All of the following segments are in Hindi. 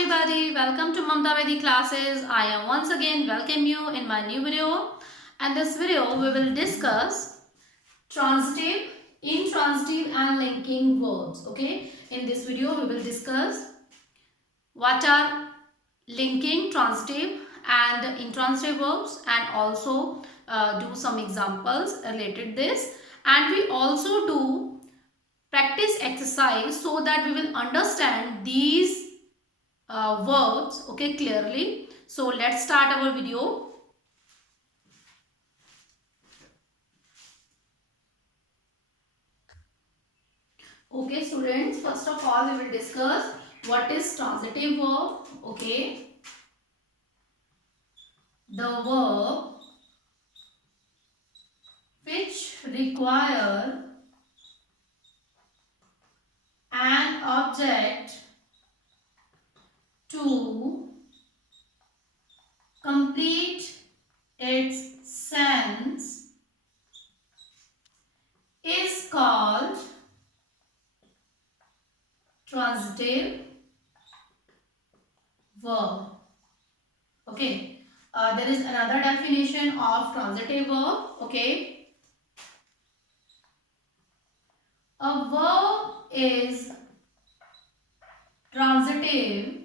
everybody, welcome to Mamta Vedi classes. I am once again welcome you in my new video. And this video we will discuss transitive, intransitive and linking verbs. Okay, in this video we will discuss what are linking, transitive and intransitive verbs, and also do some examples related this, and we also do practice exercise so that we will understand these verbs okay clearly. So let's start our video. Okay students, first of all we will discuss what is transitive verb. Okay, the verb which require an object to complete its sense is called transitive verb. Okay, there is another definition of transitive verb. Okay, a verb is transitive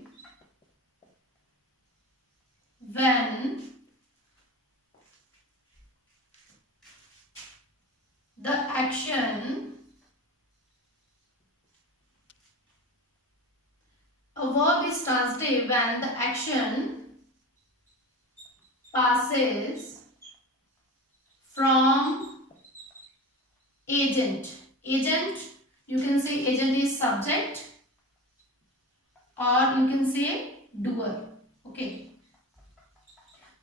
when the action passes from agent. Agent, you can say agent is subject or you can say doer. Okay,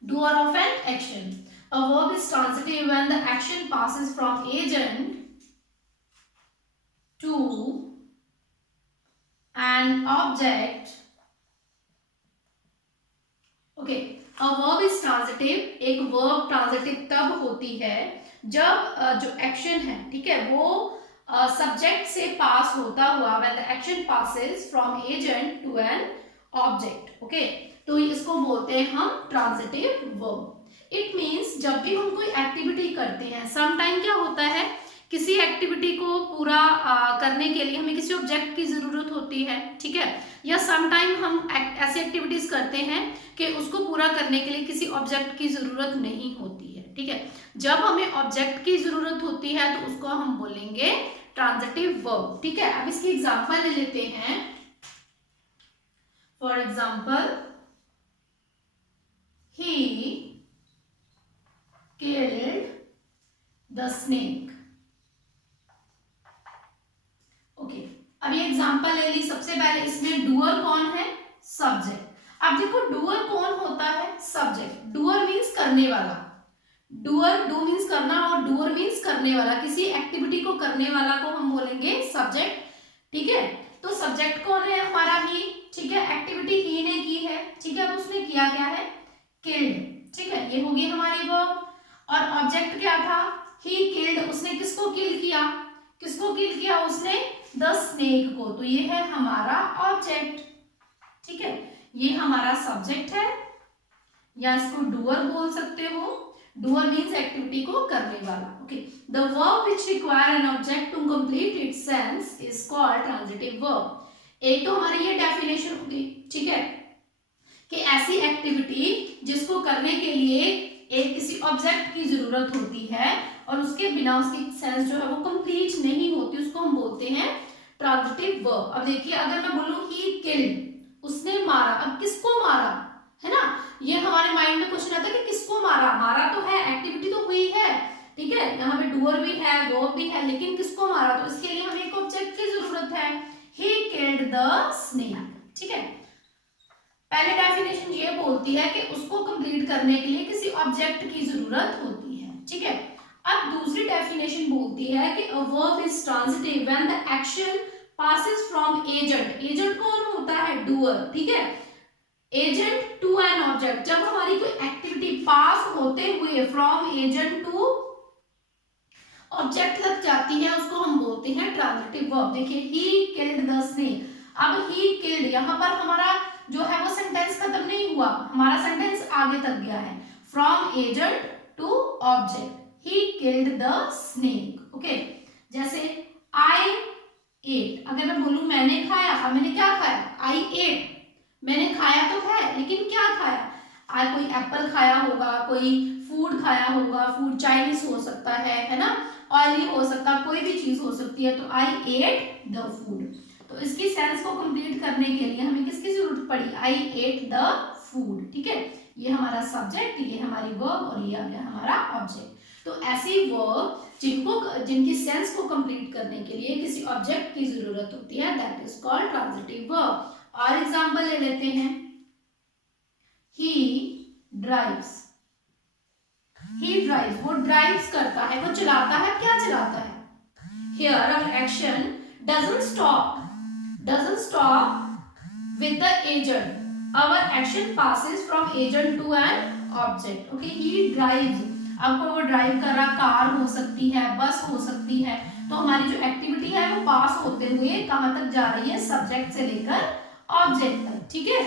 doer of an action. A verb is transitive when the action passes from agent to an object. Okay, a verb is transitive. एक verb transitive तब होती है जब जो action है, ठीक है, वो subject से pass होता हुआ when the action passes from agent to an object. Okay, तो इसको बोलते हैं हम transitive verb. It means जब भी हम कोई एक्टिविटी करते हैं, समटाइम क्या होता है, किसी एक्टिविटी को पूरा करने के लिए हमें किसी ऑब्जेक्ट की जरूरत होती है, ठीक है, या समटाइम हम ऐसी एक्टिविटीज करते हैं कि उसको पूरा करने के लिए किसी ऑब्जेक्ट की जरूरत नहीं होती है, ठीक है. जब हमें ऑब्जेक्ट की जरूरत होती है तो उसको हम बोलेंगे ट्रांजिटिव वर्ब, ठीक है. अब इसकी एग्जांपल ले लेते हैं. For example, he killed the snake. Okay, अब ये एग्जांपल ले ली. सबसे पहले इसमें डूअर कौन है, सब्जेक्ट. अब देखो डूअर कौन होता है, सब्जेक्ट. डूअर मीन्स करने वाला. डूअर, डू मीन्स करना और डूअर मीन्स करने वाला. किसी एक्टिविटी को करने वाला को हम बोलेंगे सब्जेक्ट, ठीक है. तो सब्जेक्ट कौन है हमारा, ही, ठीक है. एक्टिविटी ही ने की है, ठीक है. अब उसने किया क्या है, किल्ड, ठीक है. ये होगी हमारी वर्ब. और ऑब्जेक्ट क्या था, ही किल्ड. उसने किसको किल किया, किसको किल किया, उसने द स्नेक को. तो ये है हमारा ऑब्जेक्ट, ठीक है. ये हमारा सब्जेक्ट है, या इसको डूअर बोल सकते हो. डूअर मीन्स एक्टिविटी को करने वाला. Okay, the verb which require an object to complete its sense is called transitive verb. एक तो हमारी ये डेफिनेशन होगी, ठीक है, कि ऐसी एक्टिविटी जिसको करने के लिए एक किसी ऑब्जेक्ट की जरूरत होती है और उसके बिना उसकी सेंस जो है वो कंप्लीट नहीं होती, उसको हम बोलते हैं ट्रांजिटिव वर्ब. अब देखिए, अगर मैं बोलूं ही किल्ड, उसने मारा. अब किसको मारा, है ना, ये हमारे माइंड में क्वेश्चन आता है कि किसको मारा. मारा तो है, एक्टिविटी तो हुई है, ठीक है, यहाँ पे डूअर भी है, वर्ब भी है, लेकिन किसको मारा, तो इसके लिए हमें एक ऑब्जेक्ट की जरूरत है. ही किल्ड द स्नेक, ठीक है. पहले डेफिनेशन ये बोलती है कि उसको कंप्लीट करने के लिए किसी ऑब्जेक्ट की जरूरत होती है, ठीक है. अब दूसरी डेफिनेशन बोलती है कि a verb is transitive when the action passes from agent. Agent कौन होता है, डूअर, ठीक है. Agent to an object. जब हमारी कोई एक्टिविटी पास होते हुए फ्रॉम एजेंट टू ऑब्जेक्ट तक जाती है, उसको हम बोलते हैं ट्रांजिटिव वर्ब. देखिए, he killed the snake. अब he killed, यहाँ पर हमारा जो है वो सेंटेंस खत्म नहीं हुआ, हमारा सेंटेंस आगे तक गया है। From agent to object, he killed the snake. Okay, जैसे आई एट, अगर मैं बोलूं मैंने खाया, अब मैंने क्या खाया, आई एट, मैंने खाया तो है लेकिन क्या खाया, आज कोई एप्पल खाया होगा, कोई फूड खाया होगा, फूड चाइनीज हो सकता है ना, ऑयली हो सकता है, कोई भी चीज हो सकती है, तो आई एट द फूड। तो इसकी सेंस को कंप्लीट करने के लिए हमें किसकी जरूरत पड़ी, आई एट द फूड। ठीक है, ये हमारा सब्जेक्ट, ये हमारी वर्ब और ये आ गया हमारा ऑब्जेक्ट। तो ऐसी वर्ब जिनकी सेंस को कंप्लीट करने के लिए किसी ऑब्जेक्ट की जरूरत होती है, that is called transitive verb. और एग्जांपल ले लेते हैं, ही ड्राइव्स, ही ड्राइव्स, वो ड्राइव्स करता है, वो चलाता है, क्या चलाता है। Here our action doesn't stop with the agent. Our action passes from agent to an object. Okay, he drives. आपको वो ड्राइव कर रहा, कार हो सकती है, बस हो सकती है, तो हमारी जो एक्टिविटी है वो पास होते हुए कहां तक जा रही है, सब्जेक्ट से लेकर ऑब्जेक्ट तक। ठीक है,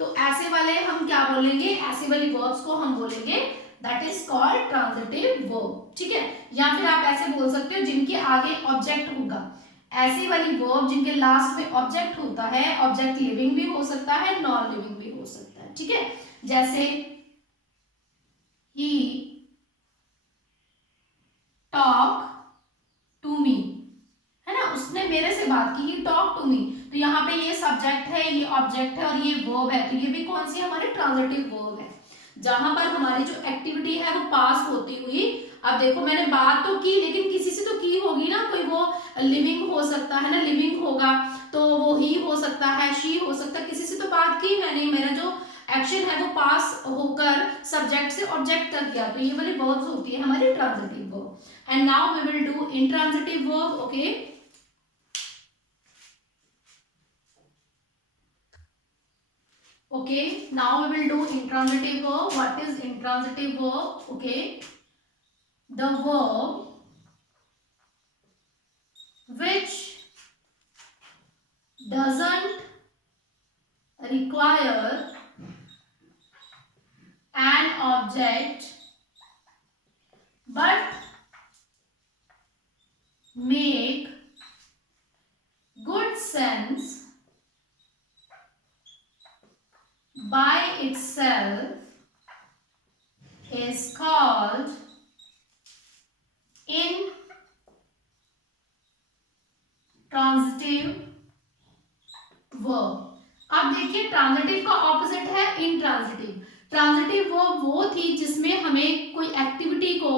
तो ऐसे वाले हम क्या बोलेंगे, ऐसे वाली वर्ब्स को हम बोलेंगे that is called transitive verb. ठीक है, या फिर आप ऐसे बोल सकते हो जिनके आगे ऑब्जेक्ट होगा, ऐसी वाली वर्ब जिनके लास्ट में ऑब्जेक्ट होता है, ऑब्जेक्ट लिविंग भी हो सकता है, नॉन लिविंग भी हो सकता है। ठीक है, जैसे ही टॉक टू मी, है ना, उसने मेरे से बात की, ही टॉक टू मी, तो यहाँ पे ये सब्जेक्ट है, ये ऑब्जेक्ट है और ये वर्ब है, तो ये भी कौन सी हमारी ट्रांजिटिव वर्ब है, जहां पर हमारी जो एक्टिविटी है वो पास होती हुई। अब देखो मैंने बात तो की लेकिन किसी से तो की होगी ना, कोई वो लिविंग हो सकता है ना, लिविंग होगा तो वो ही हो सकता है, शी हो सकता है, किसी से तो बात की मैंने, मेरा जो एक्शन है वो पास होकर सब्जेक्ट से ऑब्जेक्ट तक गया, तो ये वाली वर्ब्स होती है हमारी transitive verb. And now we will do intransitive verb. Okay, okay, now we will do intransitive verb. What is intransitive verb? Okay, the verb which doesn't require an object but make good sense by itself is called intransitive verb। अब देखिए ट्रांजिटिव का ऑपोजिट है इंट्रांजिटिव। ट्रांजिटिव वर्ब वो थी जिसमें हमें कोई एक्टिविटी को,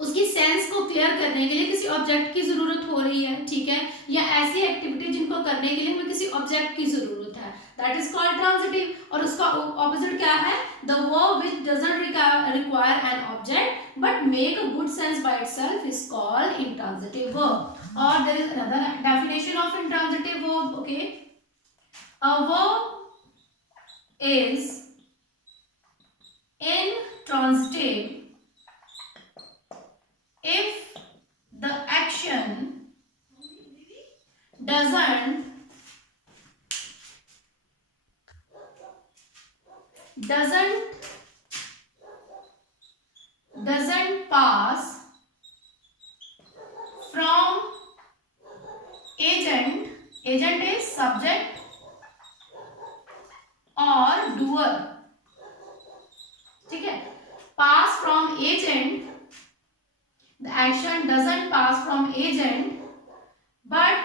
उसकी सेंस को क्लियर करने के लिए किसी ऑब्जेक्ट की जरूरत हो रही है, ठीक है, या ऐसी एक्टिविटी जिनको करने के लिए हमें किसी ऑब्जेक्ट की जरूरत है, दैट इज कॉल्ड ट्रांजिटिव। और उसका ऑपोजिट क्या है, the verb which doesn't require an object but make a good sense by itself is called intransitive verb. और there is another definition of intransitive verb. Okay, a verb is intransitive if the action doesn't pass from agent, agent is subject और doer, ठीक है, pass from agent, the action doesn't pass from agent but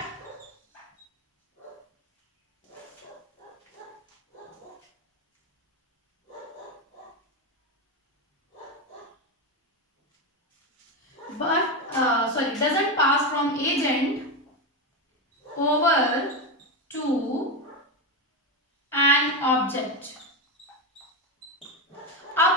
doesn't pass from agent over to an object। अब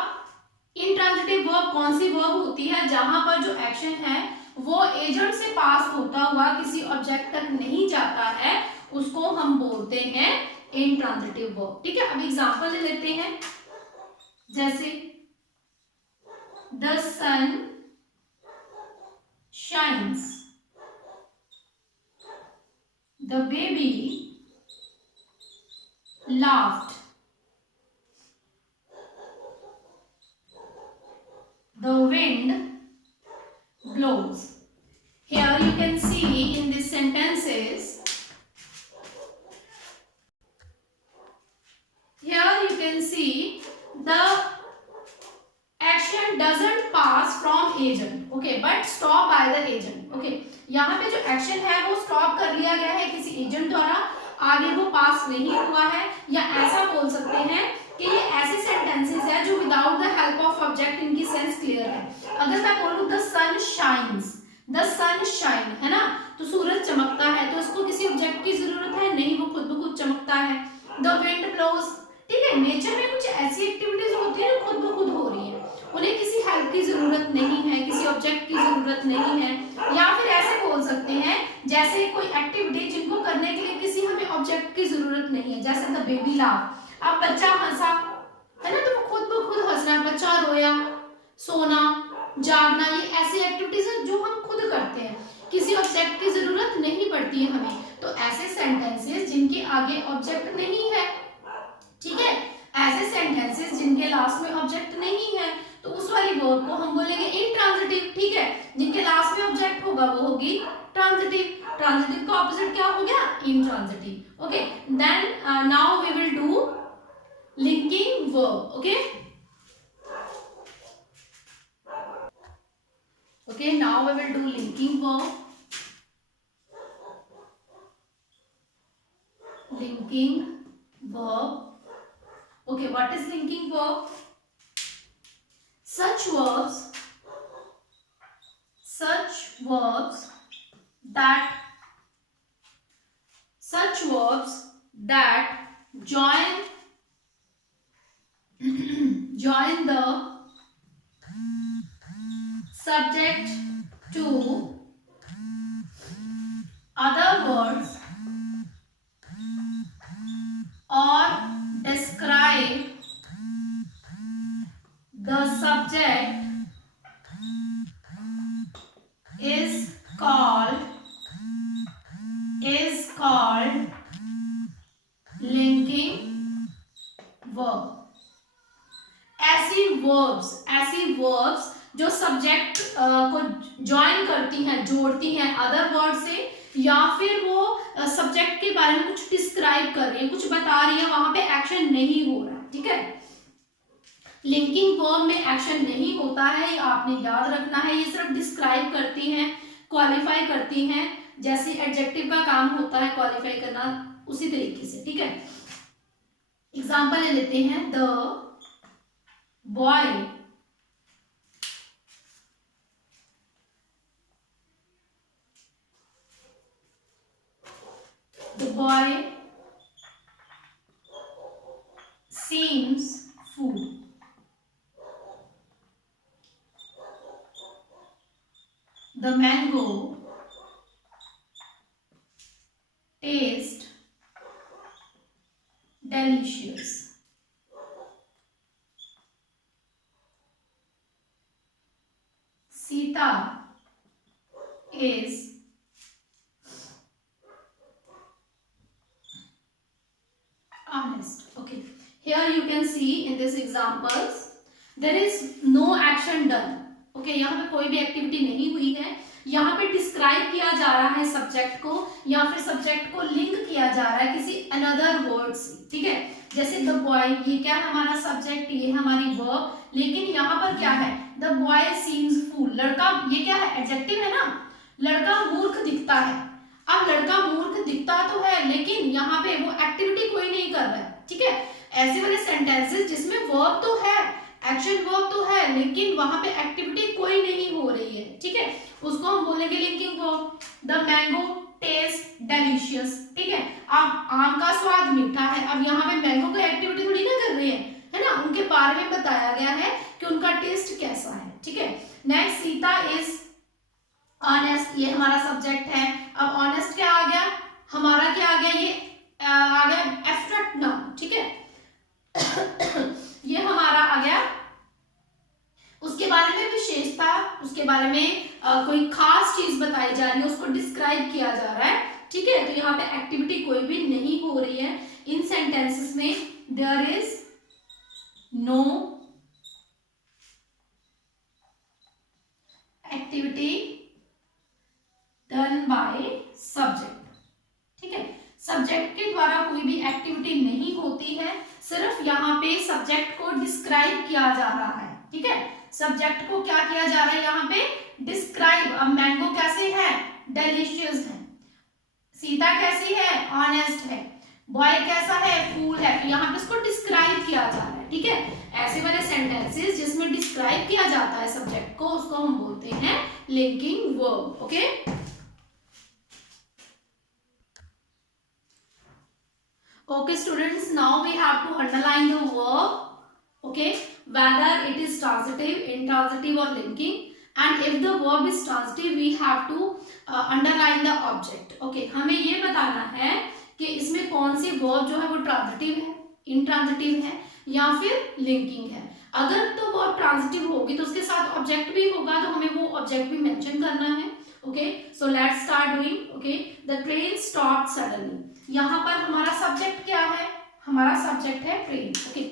इंट्रांजिटिव वर्ब कौन सी वर्ब होती है, जहां पर जो एक्शन है वो एजेंट से पास होता हुआ किसी ऑब्जेक्ट तक नहीं जाता है, उसको हम बोलते हैं इंट्रांजिटिव वर्ब। ठीक है, अब एग्जांपल ले लेते हैं, जैसे the sun shines, the baby laughed, the wind blows. Here you can see in these sentences, here you can see the action doesn't pass from agent, okay, but stop by the agent, okay. यहाँ पे जो एक्शन है वो स्टॉप कर लिया गया है किसी एजेंट द्वारा, आगे वो पास नहीं हुआ है, या ऐसा बोल सकते हैं कि ये ऐसे सेंटेंसेस है जो without the help of object इनकी सेंस क्लियर है। अगर मैं बोलूं the sun shines, the sun shine है ना, तो सूरज चमकता है, तो इसको किसी ऑब्जेक्ट की जरूरत है नहीं, वो खुद ब खुद चमकता है। द विंड ब्लोज, ठीक है, नेचर में कुछ ऐसी एक्टिविटीज होती है जो खुद ब खुद हो रही है, उन्हें किसी हेल्प की जरूरत नहीं है, किसी ऑब्जेक्ट की जरूरत नहीं है। या फिर ऐसे बोल सकते हैं जैसे कोई एक्टिविटी जिनको करने के लिए किसी हमें ऑब्जेक्ट की जरूरत नहीं है, जैसे द बेबी लाफ, अब बच्चा हंसा है ना, तो वो खुद ब खुद हंस रहा है, बच्चा रोया, सोना, जागना, ये ऐसी एक्टिविटीज है जो हम खुद करते हैं, किसी ऑब्जेक्ट की जरूरत नहीं पड़ती है हमें। तो ऐसे सेंटेंसेस जिनके आगे ऑब्जेक्ट नहीं है, ठीक है, ऐसे सेंटेंसेस जिनके लास्ट में ऑब्जेक्ट नहीं है, तो उस वाली वर्ब को हम बोलेंगे इंट्रांजिटिव, ठीक है, जिनके लास्ट में ऑब्जेक्ट होगा वो होगी ट्रांजिटिव। ट्रांजिटिव का ऑपोजिट क्या हो गया? Intransitive. Okay, then now we will do linking verb. Okay, okay, now we will do linking verb. Linking verb. Okay, what is linking verb? Such verbs that join the subject to other words or describe the subject is called linking verb. ऐसी verbs जो सब्जेक्ट को ज्वाइन करती हैं, जोड़ती हैं अदर वर्ड से, या फिर वो सब्जेक्ट के बारे में कुछ डिस्क्राइब कर रही है, कुछ बता रही है, वहां पे एक्शन नहीं हो रहा है, ठीक है। लिंकिंग वर्ब में एक्शन नहीं होता है, आपने याद रखना है, ये सिर्फ डिस्क्राइब करती हैं, क्वालिफाई करती हैं, जैसे एडजेक्टिव का काम होता है क्वालिफाई करना, उसी तरीके से, ठीक है। एग्जाम्पल ले लेते हैं, the boy seems full. The mango tastes delicious. Sita is honest. Okay, here you can see in this examples there is no action done. Okay, यहाँ पे कोई भी एक्टिविटी नहीं हुई है, यहाँ पे डिस्क्राइब किया जा रहा है सब्जेक्ट को, या फिर सब्जेक्ट को लिंक किया जा रहा है किसी अनदर वर्ड से, ठीक है। जैसे द बॉय, ये क्या है हमारा सब्जेक्ट, ये हमारी वर्ब, लेकिन यहाँ पर क्या है, द बॉय सीम्स फूल, लड़का, ये क्या है, एडजेक्टिव है ना, लड़का मूर्ख दिखता है। अब लड़का मूर्ख दिखता तो है, लेकिन यहाँ पे वो एक्टिविटी कोई नहीं कर रहा है, ठीक है। ऐसे वाले सेंटेंसेस जिसमें वर्ब तो है, एक्शन वर्ब तो है, लेकिन वहां पे एक्टिविटी कोई नहीं हो रही है, ठीक है, उसको हम बोलेंगे linking verb. The mango test delicious, ठीक है, अब आम का स्वाद मीठा है, अब यहाँ पे मैंगो कोई एक्टिविटी थोड़ी ना कर रही है ना, उनके बारे में बताया गया है कि उनका टेस्ट कैसा है, ठीक है। नेक्स्ट, सीता इज ऑनेस्ट, ये हमारा सब्जेक्ट है। अब ऑनेस्ट क्या आ गया, हमारा क्या आ गया, ये आ गया एब्स्ट्रैक्ट नाउन, ठीक है। ये हमारा आ गया, उसके बारे में विशेषता, उसके बारे में कोई खास चीज बताई जा रही है, उसको डिस्क्राइब किया जा रहा है, ठीक है, तो यहाँ पे एक्टिविटी कोई भी नहीं हो रही है इन सेंटेंसेस में। There is no activity done by subject. ठीक है, सब्जेक्ट के द्वारा कोई भी एक्टिविटी नहीं होती है, सिर्फ यहाँ पे सब्जेक्ट को डिस्क्राइब किया जा रहा है। ठीक है, सब्जेक्ट को क्या किया जा रहा है यहाँ पे, डिस्क्राइब। अब मैंगो कैसे है, डिलीशियस है। सीता कैसी है, ऑनेस्ट है। बॉय कैसा है, फूल है। तो यहाँ पे इसको डिस्क्राइब किया जा रहा है। ठीक है, ऐसे वाले सेंटेंसेस जिसमें डिस्क्राइब किया जाता है सब्जेक्ट को, उसको हम बोलते हैं linking verb. Okay, okay students, now we have to underline the verb, okay, whether it is transitive, intransitive or linking, and if the verb is transitive we have to underline the object। okay, हमें ये बताना है कि इसमें कौन सी verb जो है वो transitive है, intransitive है या फिर linking है। अगर तो verb transitive होगी तो उसके साथ object भी होगा, तो हमें वो object भी mention करना है। okay, so let's start doing। okay, the train stopped suddenly। यहाँ पर हमारा सब्जेक्ट क्या है, हमारा सब्जेक्ट है ट्रेन। ओके,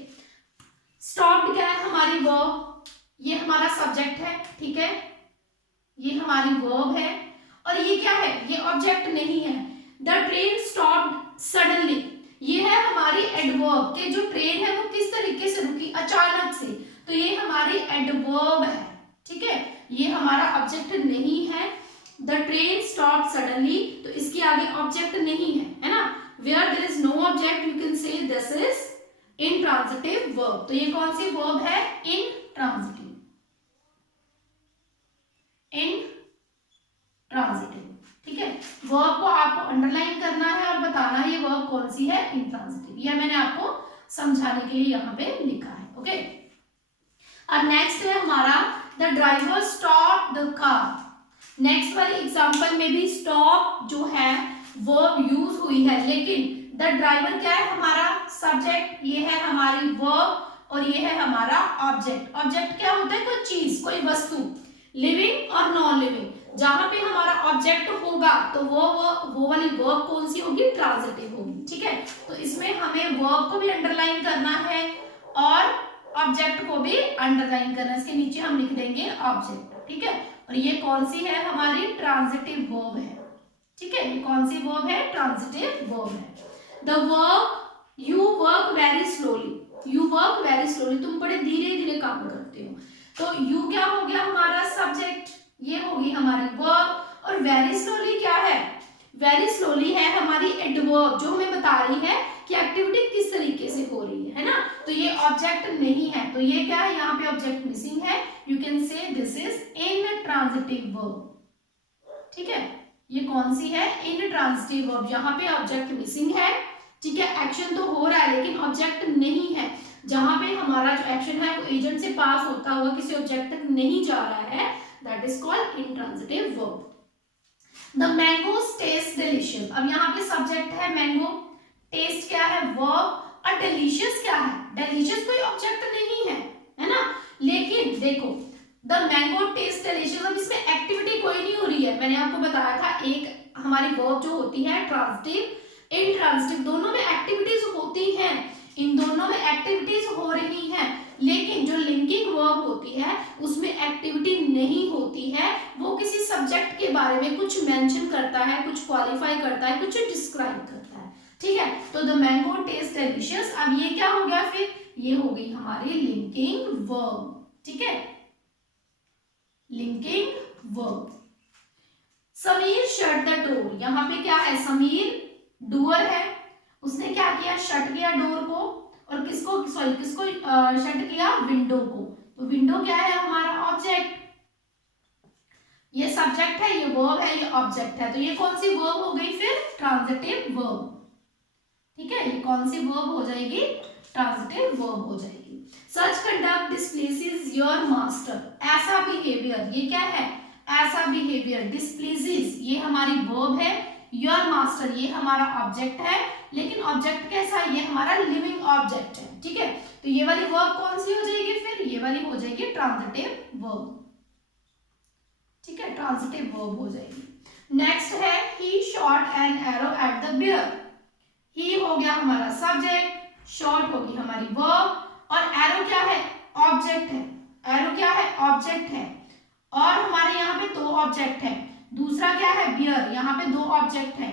स्टॉप्ड क्या है, हमारी वर्ब, ये हमारा सब्जेक्ट है। ठीक है, ये हमारी वर्ब है, और ये क्या है, ये ऑब्जेक्ट नहीं है। द ट्रेन स्टॉप्ड सडनली, ये है हमारी एडवर्ब के जो ट्रेन है वो किस तरीके से रुकी, अचानक से, तो ये हमारी एडवर्ब है। ठीक है, ये हमारा ऑब्जेक्ट नहीं है। द ट्रेन स्टॉप सडनली, तो इसके आगे ऑब्जेक्ट नहीं है ना। Where there is no object you can say this is intransitive verb. तो ये कौन सी वर्ब है, इंट्रांजिटिव, इंट्रांजिटिव। ठीक है, वर्ब को आपको अंडरलाइन करना है और बताना है ये वर्ब कौन सी है, इंट्रांजिटिव। यह मैंने आपको समझाने के लिए यहाँ पे लिखा है। ओके, अब नेक्स्ट है हमारा the driver stop the car. Next वाली एग्जांपल में भी स्टॉप जो है वर्ब यूज हुई है, लेकिन द ड्राइवर क्या है, हमारा सब्जेक्ट, ये है हमारी वर्ब, और ये है हमारा ऑब्जेक्ट। ऑब्जेक्ट क्या होता है, कोई चीज, कोई वस्तु, लिविंग और नॉन लिविंग। जहां पे हमारा ऑब्जेक्ट होगा तो वो वाली वर्ब कौन सी होगी, ट्रांजिटिव होगी। ठीक है, तो इसमें हमें वर्ब को भी अंडरलाइन करना है और ऑब्जेक्ट को भी अंडरलाइन करना है। इसके नीचे हम लिख देंगे ऑब्जेक्ट। ठीक है, और ये कौन सी है, हमारी ट्रांजिटिव वर्ब है। ठीक है, ये कौन सी वर्ब है, ट्रांजिटिव वर्ब है। The work, you work very slowly, you work very slowly, तुम बड़े धीरे धीरे काम करते हो। तो यू क्या हो गया, हमारा सब्जेक्ट, ये होगी हमारी वर्ब, और वेरी स्लोली क्या है, वेरी स्लोली है हमारी एडवर्ब, जो हमें बता रही है कि एक्टिविटी किस तरीके से हो रही है ना। तो ये ऑब्जेक्ट नहीं है, तो ये क्या है, यहाँ पे ऑब्जेक्ट मिसिंग है। You can say this is intransitive verb. ठीक है, ये कौन सी है, इंट्रांजिटिव वर्ब, यहाँ पे ऑब्जेक्ट मिसिंग है। ठीक है, एक्शन तो हो रहा है लेकिन ऑब्जेक्ट नहीं है। जहां पे हमारा जो एक्शन है वो एजेंट से पास होता हुआ किसी ऑब्जेक्ट तक नहीं जा रहा है, that is called intransitive verb. The mangoes taste delicious, अब यहाँ पे सब्जेक्ट है मैंगो, टेस्ट क्या है, वर्ब, और डिलीशियस क्या है, डिलीशियस कोई ऑब्जेक्ट नहीं है ना। लेकिन देखो द मैंगो टेस्ट डिलीशियस, अब इसमें एक्टिविटी कोई नहीं हो रही है। मैंने आपको बताया था एक हमारी वर्ब जो होती है ट्रांजिटिव, इंट्रांजिटिव, दोनों में एक्टिविटीज होती हैं, इन दोनों में एक्टिविटीज हो रही हैं, लेकिन जो लिंकिंग वर्ब होती है उसमें एक्टिविटी नहीं होती है। वो किसी सब्जेक्ट के बारे में कुछ मेंशन करता है, कुछ क्वालिफाई करता है, कुछ डिस्क्राइब करता है। ठीक है, तो द मैंगो टेस्ट डिलीशियस, अब ये क्या हो गया, फिर ये हो गई हमारी लिंकिंग वर्ब। ठीक है, linking verb. Sameer shut the door, यहाँ पे क्या है, समीर डूअर है, उसने क्या किया, शट किया डोर को, और किसको शट किया, विंडो को। तो विंडो क्या है, हमारा ऑब्जेक्ट, ये सब्जेक्ट है, ये वर्ब है, ये ऑब्जेक्ट है। तो ये कौन सी वर्ब हो गई, फिर ट्रांजिटिव वर्ब। ठीक है, ये कौन सी वर्ब हो जाएगी, ट्रांजिटिव वर्ब हो जाएगी। सच कंडक्ट डिस्प्लेसेस योर मास्टर, ऐसा बिहेवियर, ये क्या है, ऐसा बिहेवियर, डिस्प्लेसेस ये हमारी वर्ब है, योर मास्टर ये हमारा ऑब्जेक्ट है, लेकिन ऑब्जेक्ट कैसा है, ये हमारा लिविंग ऑब्जेक्ट है। ठीक है, तो ये वाली वर्ब कौन सी हो जाएगी, फिर ये वाली हो जाएगी ट्रांजिटिव वर्ब। ठीक है, ट्रांजिटिव वर्ब हो जाएगी। नेक्स्ट है he shot an arrow at the bear. ही हो गया हमारा सब्जेक्ट, शॉट होगी हमारी वर्ब और एरो क्या है, ऑब्जेक्ट है। एरो क्या है, ऑब्जेक्ट है और हमारे यहाँ पे दो ऑब्जेक्ट है। दूसरा क्या है, बियर, यहाँ पे दो ऑब्जेक्ट है।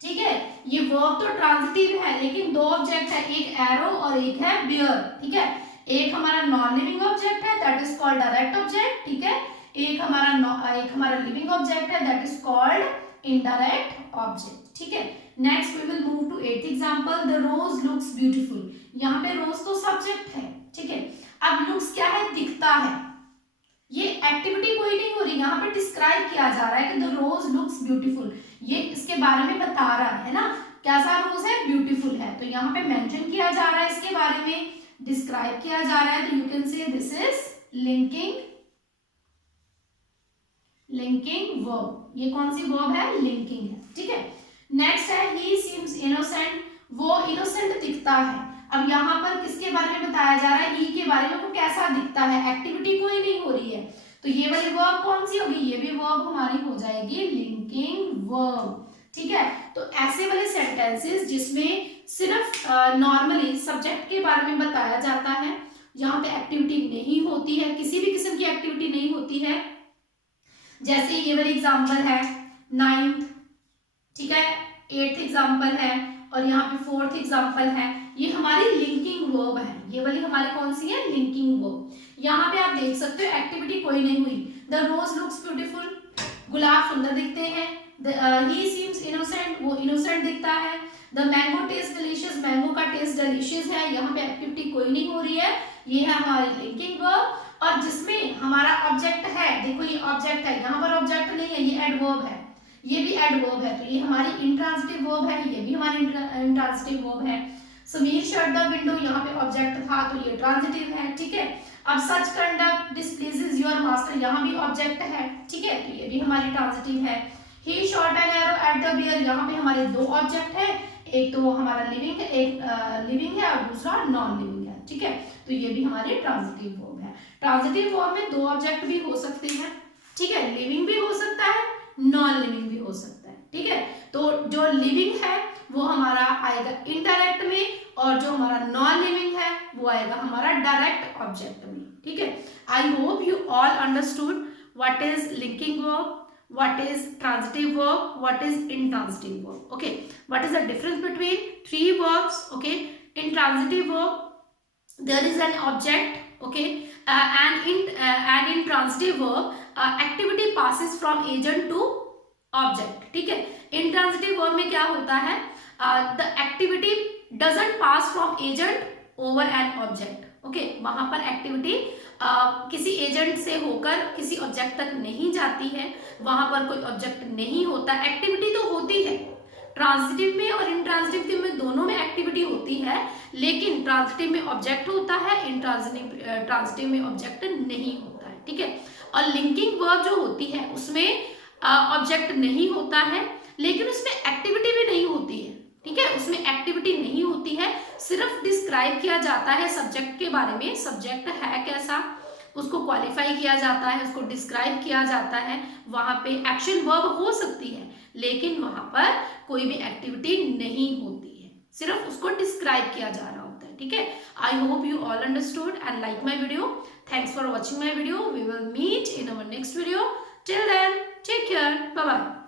ठीक है, ये वर्ब तो ट्रांजिटिव है लेकिन दो ऑब्जेक्ट है, एक एरो और एक है बियर। ठीक है, एक हमारा नॉन लिविंग ऑब्जेक्ट है that is called direct object. ठीक है, एक हमारा लिविंग ऑब्जेक्ट है that is called indirect object. ठीक है, next we will move to 8th example, the rose looks beautiful. यहाँ पे रोज तो सब्जेक्ट है। ठीक है, अब लुक्स क्या है, दिखता है। ये एक्टिविटी कोई नहीं हो रही, यहाँ पे डिस्क्राइब किया जा रहा है कि द रोज लुक्स ब्यूटीफुल, ये इसके बारे में बता रहा है ना, कैसा रोज है, ब्यूटीफुल है। तो यहाँ पे मेंशन किया जा रहा है, इसके बारे में डिस्क्राइब किया जा रहा है। तो you can say this is linking verb. ये कौन सी वर्ब है, लिंकिंग है। ठीक है, नेक्स्ट है ही सीम्स इनोसेंट, वो इनोसेंट दिखता है। अब यहाँ पर किसके बारे में बताया जा रहा है, ही के बारे में, वो कैसा दिखता है, एक्टिविटी कोई नहीं हो रही है। तो ये वाली वर्ब कौन सी होगी, ये भी वर्ब हमारी हो जाएगी लिंकिंग वर्ब। ठीक है, तो ऐसे वाले सेंटेंसेस जिसमें सिर्फ नॉर्मली सब्जेक्ट के बारे में बताया जाता है, जहाँ पे एक्टिविटी नहीं होती है, किसी भी किस्म की एक्टिविटी नहीं होती है, जैसे ये वाली एग्जाम्पल है 9th, ठीक है, 8th एग्जाम्पल है और यहाँ पे 4th एग्जाम्पल है। ये हमारी लिंकिंग वर्ब है, ये वाली हमारी कौन सी है, लिंकिंग वर्ब। यहाँ पे आप देख सकते हो एक्टिविटी कोई नहीं हुई। द रोज लुक्स ब्यूटीफुल, गुलाब सुंदर दिखते हैं। ही सीम्स इनोसेंट, वो इनोसेंट दिखता है। The mango test delicious, mango का टेस्ट डिलीशियस है। यहाँ पे एक्टिविटी कोई नहीं हो रही है, ये है हमारी लिंकिंग वर्ब। और जिसमें हमारा ऑब्जेक्ट है, देखो ये ऑब्जेक्ट है, यहाँ पर ऑब्जेक्ट नहीं है, ये एडवर्ब है, ये भी एडवर्ब है। तो ये हमारी इंट्रांजिटिव वर्ब है, ये भी हमारी इंट्रांजिटिव वर्ब है। समीर शट द विंडो, यहाँ पे ऑब्जेक्ट था तो ये ट्रांजिटिव है। ठीक है, अब सच कंडक्ट डिस्प्लेसेस योर मास्टर, यहाँ भी ऑब्जेक्ट है। ठीक है, तो ये भी हमारी ट्रांजिटिव है। He shot an arrow at the bear, यहाँ पे हमारे दो ऑब्जेक्ट है, एक तो हमारा लिविंग है, एक लिविंग है और दूसरा नॉन लिविंग है। ठीक है, तो ये भी हमारी ट्रांजिटिव वर्ब है। ट्रांजिटिव वर्ब में दो ऑब्जेक्ट भी हो सकते हैं। ठीक है, लिविंग भी हो सकता है, नॉन लिविंग भी हो सकता है। ठीक है, तो जो लिविंग है वो हमारा आएगा इनडायरेक्ट में और जो हमारा नॉन लिविंग है वो आएगा हमारा डायरेक्ट ऑब्जेक्ट में। ठीक है, I hope you all understood what is linking verb, what is transitive verb, what is intransitive verb. Okay, what is the difference between three verbs? Okay, in transitive verb there is an object, okay, and in transitive verb activity passes from agent to object. ठीक है, intransitive verb में क्या होता है, the activity doesn't pass from agent over an object. Okay, वहां पर एक्टिविटी किसी एजेंट से होकर किसी ऑब्जेक्ट तक नहीं जाती है, वहां पर कोई ऑब्जेक्ट नहीं होता। एक्टिविटी तो होती है, ट्रांजिटिव में और इंट्रांजिटिव में दोनों में एक्टिविटी होती है, लेकिन ट्रांजिटिव में ऑब्जेक्ट होता है, ट्रांजिटिव में ऑब्जेक्ट नहीं होता है। ठीक है, और लिंकिंग वर्ब जो होती है उसमें ऑब्जेक्ट नहीं होता है लेकिन उसमें एक्टिविटी भी नहीं होती है। ठीक है, उसमें एक्टिविटी नहीं होती है, सिर्फ डिस्क्राइब किया जाता है सब्जेक्ट के बारे में, सब्जेक्ट है कैसा उसको क्वालिफाई किया जाता है, उसको डिस्क्राइब किया जाता है। वहां पे एक्शन वर्ब हो सकती है लेकिन वहां पर कोई भी एक्टिविटी नहीं होती है, सिर्फ उसको डिस्क्राइब किया जा रहा होता है। ठीक है, I hope you all understood and like my video. Thanks for watching my video. We will meet in our next video. Till then take care, bye bye.